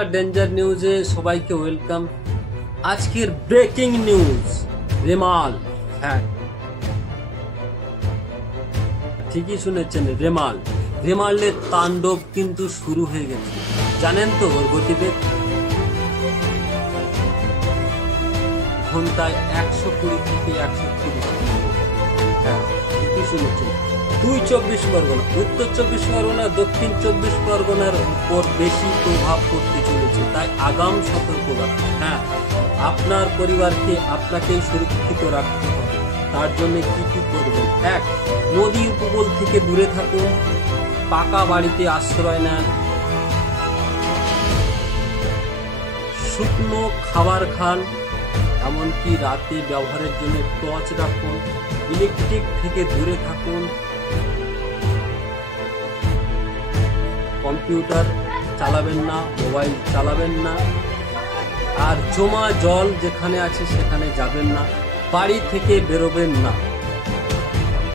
নমস্কার, ডেঞ্জার নিউজে সবাইকে ওয়েলকাম। আজকের ব্রেকিং নিউজ, রেমাল। হ্যাঁ, ঠিকই শুনেছেন, রেমালের তাণ্ডব কিন্তু শুরু হয়ে গেছে। জানেন তো ওর গতিবেগ ঘন্টায় 120 থেকে 130। হ্যাঁ, ঠিকই শুনেছেন। 2 পরগনা, উত্তর 24 পরগনা, দক্ষিণ 24 পরগনার উপর বেশি প্রভাব পড়তে চলেছে, তাই আগাম সতর্কবার্তা। হ্যাঁ, আপনার পরিবারকে আপনাকেই সুরক্ষিত রাখতে হবে। তার জন্য কি কি করবেন? 1, নদী উপকূল থেকে দূরে থাকুন, পাকা বাড়িতে আশ্রয় নেন, শুকনো খাবার খান, এমনকি রাতে ব্যবহারের জন্য টর্চ রাখুন, ইলেকট্রিক থেকে দূরে থাকুন, কম্পিউটার চালাবেন না, মোবাইল চালাবেন না, আর জমা জল যেখানে আছে সেখানে যাবেন না, বাড়ি থেকে বেরোবেন না।